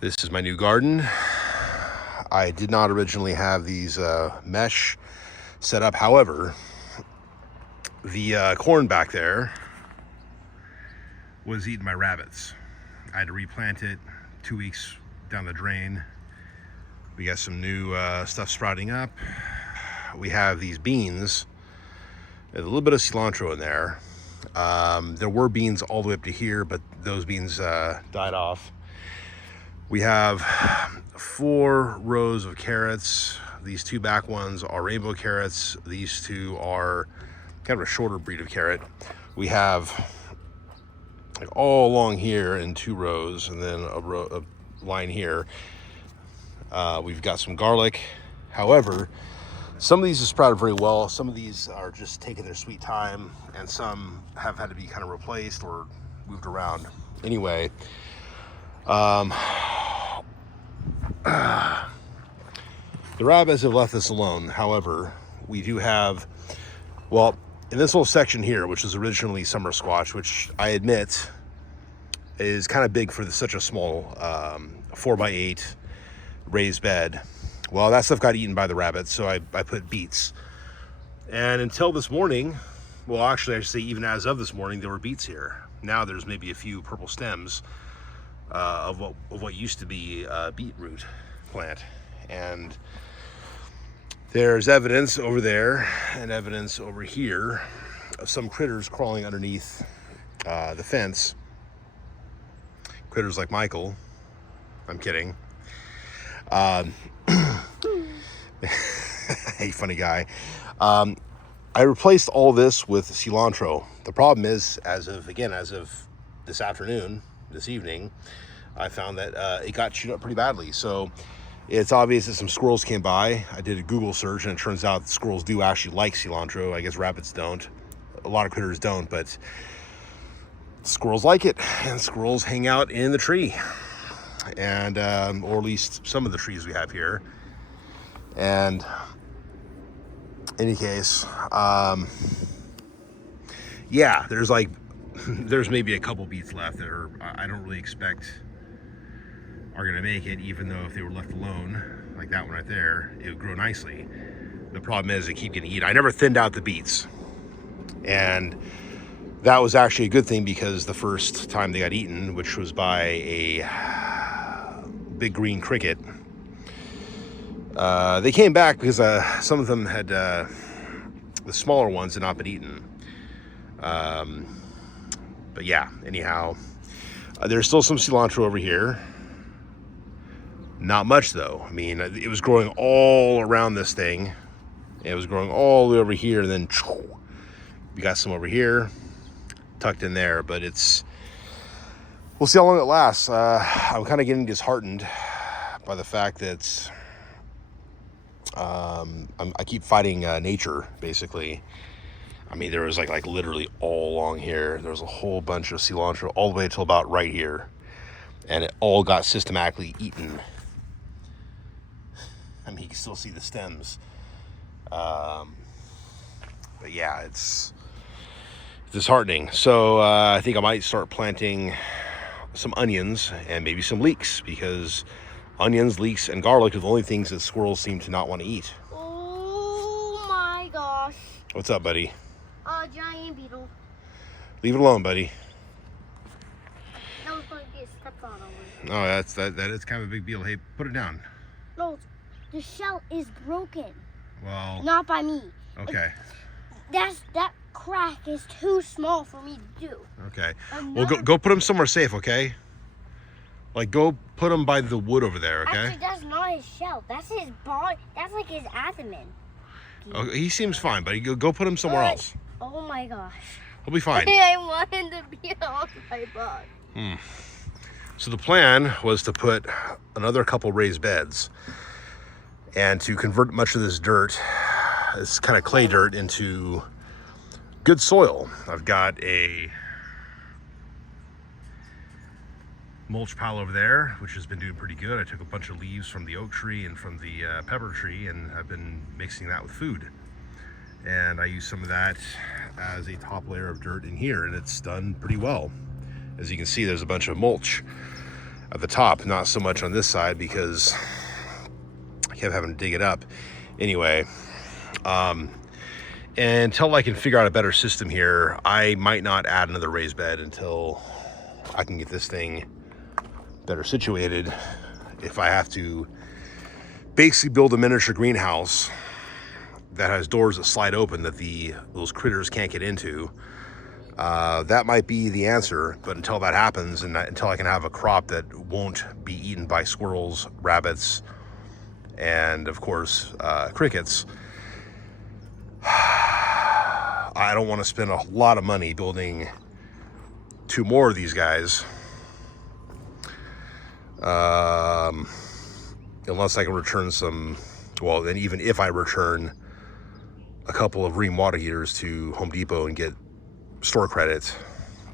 This is my new garden. I did not originally have these mesh set up. However, the corn back there was eating my rabbits. I had to replant it 2 weeks down the drain. We got some new stuff sprouting up. We have these beans. There's a little bit of cilantro in there. There were beans all the way up to here, but those beans died off. We have 4 rows of carrots. These 2 back ones are rainbow carrots. These 2 are kind of a shorter breed of carrot. We have like all along here in 2 rows, and then a line here. We've got some garlic. However, some of these have sprouted very well. Some of these are just taking their sweet time, and some have had to be kind of replaced or moved around. Anyway, the rabbits have left us alone. However, we do have, well, in this little section here, which was originally summer squash, which I admit is kind of big for such a small 4x8 raised bed. Well, that stuff got eaten by the rabbits, so I put beets. And until this morning, well, actually, I should say even as of this morning, there were beets here. Now there's maybe a few purple stems of what used to be a beetroot plant. And there's evidence over there and evidence over here of some critters crawling underneath the fence. Critters like Michael. I'm kidding. Hey, funny guy. I replaced all this with cilantro. The problem is, as of this afternoon, this evening, I found that it got chewed up pretty badly. So it's obvious that some squirrels came by. I did a Google search, and it turns out that squirrels do actually like cilantro. I guess rabbits don't. A lot of critters don't, but squirrels like it, and squirrels hang out in the tree, and or at least some of the trees we have here. And in any case, yeah, there's maybe a couple beets left that I don't really expect are gonna make it, even though if they were left alone, like that one right there, it would grow nicely. The problem is they keep getting eaten. I never thinned out the beets, and that was actually a good thing, because the first time they got eaten, which was by a big green cricket, they came back because some of them had, the smaller ones had not been eaten. But yeah, anyhow, there's still some cilantro over here. Not much though. I mean, it was growing all around this thing. It was growing all the way over here, and then we got some over here tucked in there, but we'll see how long it lasts. I'm kind of getting disheartened by the fact that I keep fighting nature, basically. I mean, there was like literally all along here, there was a whole bunch of cilantro all the way till about right here, and it all got systematically eaten. I mean, you can still see the stems. But yeah, it's disheartening. So I think I might start planting some onions and maybe some leeks, because onions, leeks, and garlic are the only things that squirrels seem to not want to eat. Oh my gosh. What's up, buddy? A giant beetle. Leave it alone, buddy. That was going to get stepped on over. Oh, that is kind of a big deal. Hey, put it down. No, the shell is broken. Well, not by me. Okay. That crack is too small for me to do. Okay. Well, go put him somewhere safe, okay? Like, go put him by the wood over there, okay? Actually, that's not his shell. That's his body. That's like his abdomen. Oh, he seems fine, buddy. Go put him somewhere else. Oh my gosh. He'll be fine. I want him to be on my butt. So the plan was to put another couple raised beds and to convert much of this dirt, this kind of clay dirt, into good soil. I've got a mulch pile over there, which has been doing pretty good. I took a bunch of leaves from the oak tree and from the pepper tree, and I've been mixing that with food. And I use some of that as a top layer of dirt in here, and it's done pretty well. As you can see, there's a bunch of mulch. at the top, not so much on this side because I kept having to dig it up. Anyway, and until I can figure out a better system here, I might not add another raised bed until I can get this thing better situated. If I have to basically build a miniature greenhouse that has doors that slide open that those critters can't get into, that might be the answer. But until that happens, and until I can have a crop that won't be eaten by squirrels, rabbits, and of course crickets, I don't want to spend a lot of money building 2 more of these guys, unless I can return some. Well, then even if I return a couple of Rheem water heaters to Home Depot and get store credit,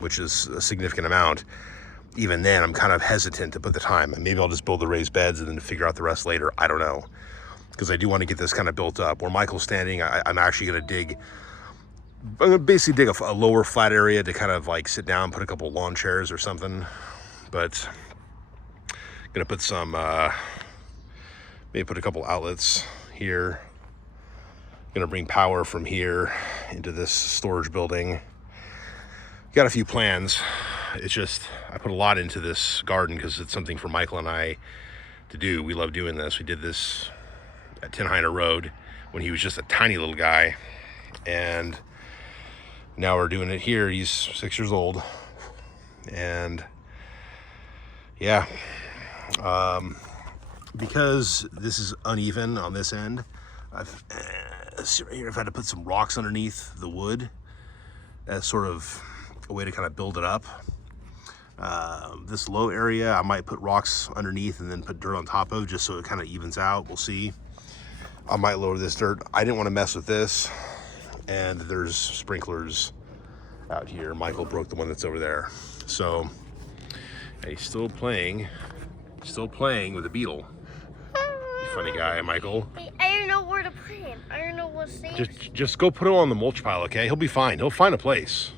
which is a significant amount, even then I'm kind of hesitant to put the time. And maybe I'll just build the raised beds and then figure out the rest later. I don't know, because I do want to get this kind of built up. Where Michael's standing, I'm actually going to dig. I'm going to basically dig a lower flat area to kind of like sit down, put a couple lawn chairs or something. But I'm going to put some, maybe put a couple outlets here. Gonna bring power from here into this storage building. Got a few plans. It's just, I put a lot into this garden because it's something for Michael and I to do. We love doing this. We did this at Tinhiner Road when he was just a tiny little guy. And now we're doing it here. He's 6 years old. And yeah, because this is uneven on this end, I've had to put some rocks underneath the wood as sort of a way to kind of build it up. This low area, I might put rocks underneath and then put dirt on top of, just so it kind of evens out. We'll see. I might lower this dirt. I didn't want to mess with this. And there's sprinklers out here. Michael broke the one that's over there. So he's still playing with a beetle. Funny guy, Michael. I don't know where to put him. I don't know what stage. Just go put him on the mulch pile, okay? He'll be fine. He'll find a place.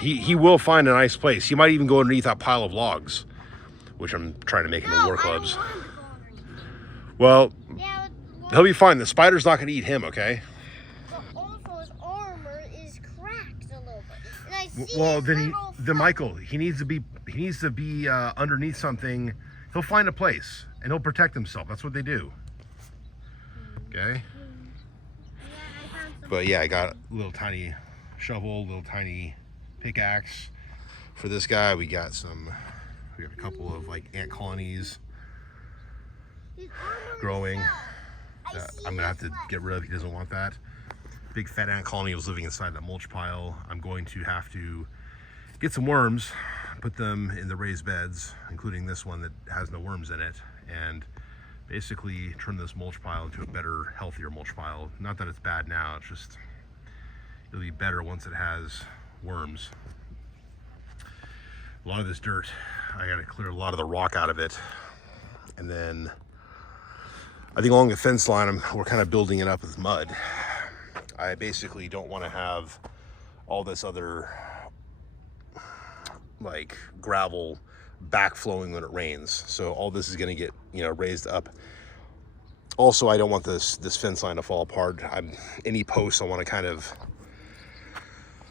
He will find a nice place. He might even go underneath that pile of logs, which I'm trying to make into war clubs. Well, Yeah, he'll be fine. The spider's not going to eat him, okay? but also his armor is cracked a little bit. And I see Well, his then little Michael, he needs to be underneath something. He'll find a place and he'll protect himself. That's what they do. Okay. I found some. But yeah, I got a little tiny shovel, little tiny pickaxe for this guy. We got a couple of like ant colonies His armor is growing. stuck. I see I'm gonna have his to leg. get rid of. He doesn't want that. Big fat ant colony was living inside that mulch pile. I'm going to have to get some worms, put them in the raised beds, including this one that has no worms in it, and basically turn this mulch pile into a better, healthier mulch pile. Not that it's bad now, it's just it'll be better once it has worms. A lot of this dirt, I gotta clear a lot of the rock out of it. And then I think along the fence line, we're kind of building it up with mud. I basically don't want to have all this other like gravel backflowing when it rains. So all this is going to get, raised up. Also, I don't want this fence line to fall apart. Any posts I want to kind of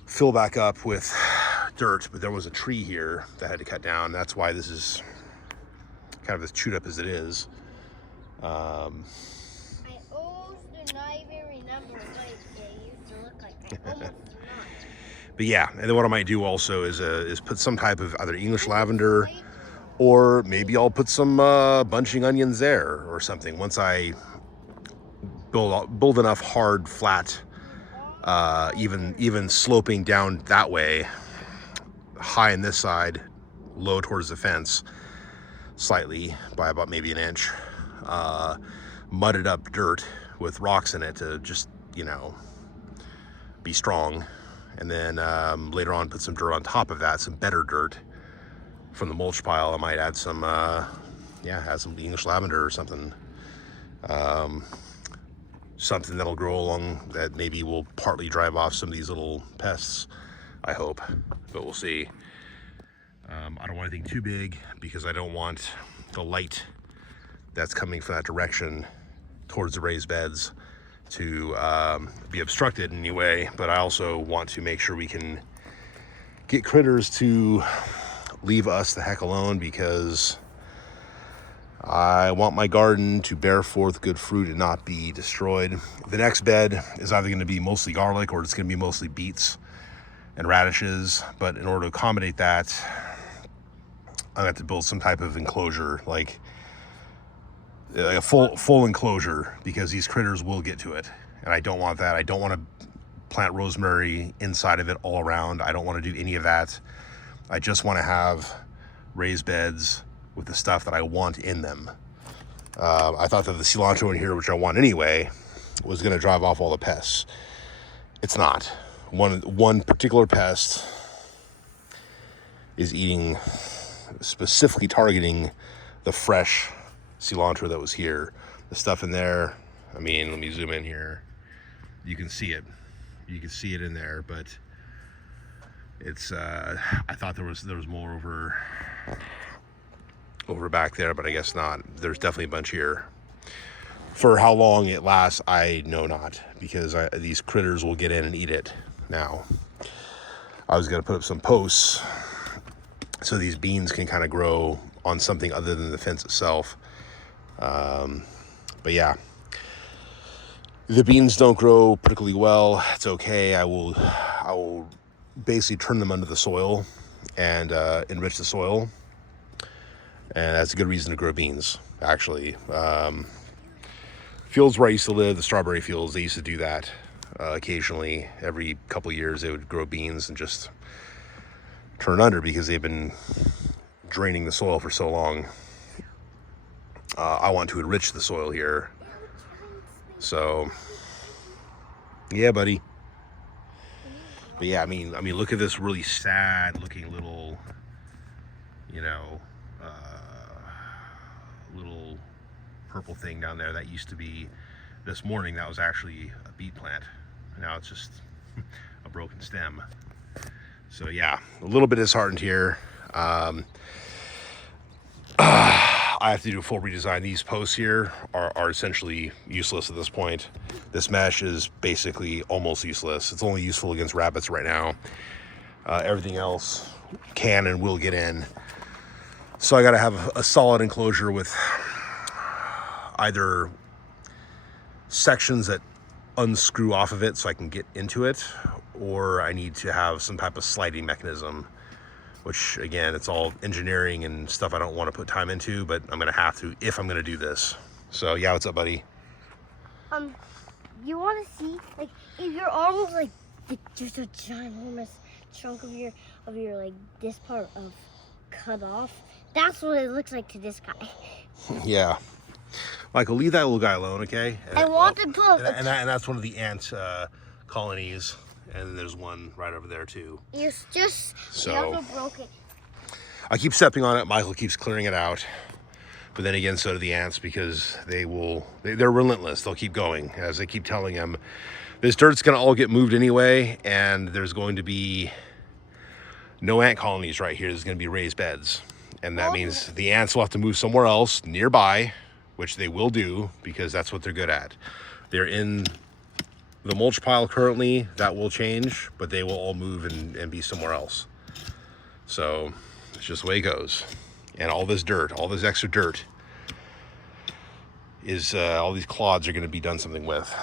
fill back up with dirt, but there was a tree here that I had to cut down. That's why this is kind of as chewed up as it is. I almost do not even remember what it used to look like. I almost do not. But yeah, and then what I might do also is put some type of either English lavender, or maybe I'll put some bunching onions there or something. Once I build enough hard, flat, even sloping down that way, high on this side, low towards the fence, slightly by about maybe an inch, mudded up dirt with rocks in it to just, be strong. And then later on, put some dirt on top of that, some better dirt from the mulch pile. I might add some, add some English lavender or something. Something that'll grow along that maybe will partly drive off some of these little pests, I hope, but we'll see. I don't want anything too big because I don't want the light that's coming from that direction towards the raised beds to be obstructed in any way. But I also want to make sure we can get critters to leave us the heck alone, because I want my garden to bear forth good fruit and not be destroyed. The next bed is either going to be mostly garlic or it's going to be mostly beets and radishes. But in order to accommodate that, I have to build some type of enclosure, like a full enclosure, because these critters will get to it. And I don't want that. I don't want to plant rosemary inside of it all around. I don't want to do any of that. I just want to have raised beds with the stuff that I want in them. I thought that the cilantro in here, which I want anyway, was going to drive off all the pests. It's not. One particular pest is eating, specifically targeting the fresh cilantro that was here. The stuff in there, I mean, let me zoom in here. You can see it. You can see it in there, but it's I thought there was more over back there, but I guess not. There's definitely a bunch here. For how long it lasts, I know not, because these critters will get in and eat it. Now, I was gonna put up some posts so these beans can kind of grow on something other than the fence itself. But yeah, the beans don't grow particularly well. It's okay. I will basically turn them under the soil and enrich the soil, and that's a good reason to grow beans, actually. Fields where I used to live, the strawberry fields, they used to do that occasionally. Every couple of years they would grow beans and just turn under, because they've been draining the soil for so long. I want to enrich the soil here. So yeah, buddy. But yeah, I mean, look at this really sad looking little, little purple thing down there. That used to be, this morning, that was actually a beet plant. Now it's just a broken stem. So yeah, a little bit disheartened here. I have to do a full redesign. These posts here are essentially useless at this point. This mesh is basically almost useless. It's only useful against rabbits right now. Everything else can and will get in. So I gotta have a solid enclosure with either sections that unscrew off of it so I can get into it, or I need to have some type of sliding mechanism, which again, it's all engineering and stuff I don't want to put time into, but I'm gonna have to if I'm gonna do this. So yeah, what's up, buddy? You want to see, like, if your arm was like just a ginormous chunk of your like this part of cut off, that's what it looks like to this guy. Yeah, Michael, leave that little guy alone, okay? I want to put and that's one of the ant colonies, and there's one right over there too. It's just so you also broke it. I keep stepping on it. Michael keeps clearing it out, but then again, so do the ants, because they're relentless. They'll keep going, as they keep telling him, this dirt's gonna all get moved anyway, and there's going to be no ant colonies right here. There's gonna be raised beds, and that means the ants will have to move somewhere else nearby, which they will do, because that's what they're good at. They're in the mulch pile currently. That will change, but they will all move and be somewhere else. So it's just the way it goes. And all this dirt, all this extra dirt is all these clods are going to be done something with.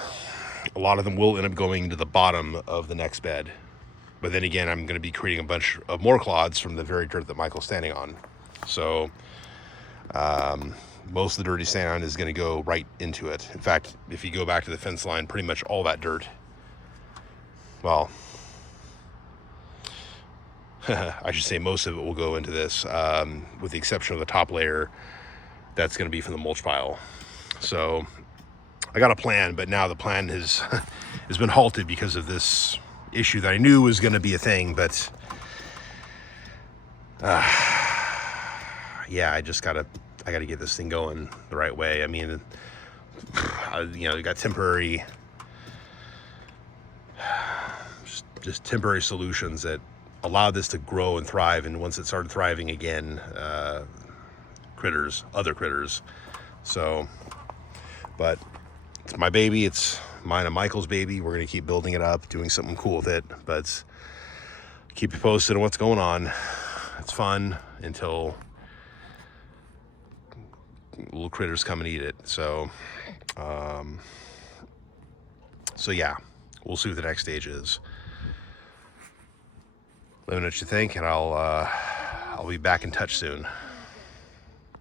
A lot of them will end up going to the bottom of the next bed, but then again, I'm going to be creating a bunch of more clods from the very dirt that Michael's standing on. So most of the dirt he's standing on is going to go right into it. In fact, if you go back to the fence line, pretty much all that dirt, well, I should say most of it will go into this, with the exception of the top layer that's going to be from the mulch pile. So I got a plan, but now the plan has been halted because of this issue that I knew was going to be a thing. But yeah, I gotta get this thing going the right way. I mean, you got temporary, just temporary solutions that allowed this to grow and thrive. And once it started thriving again, other critters. So, but it's my baby. It's mine and Michael's baby. We're going to keep building it up, doing something cool with it. But keep you posted on what's going on. It's fun until little critters come and eat it. So, so yeah, we'll see what the next stage is. Let me know what you think, and I'll be back in touch soon.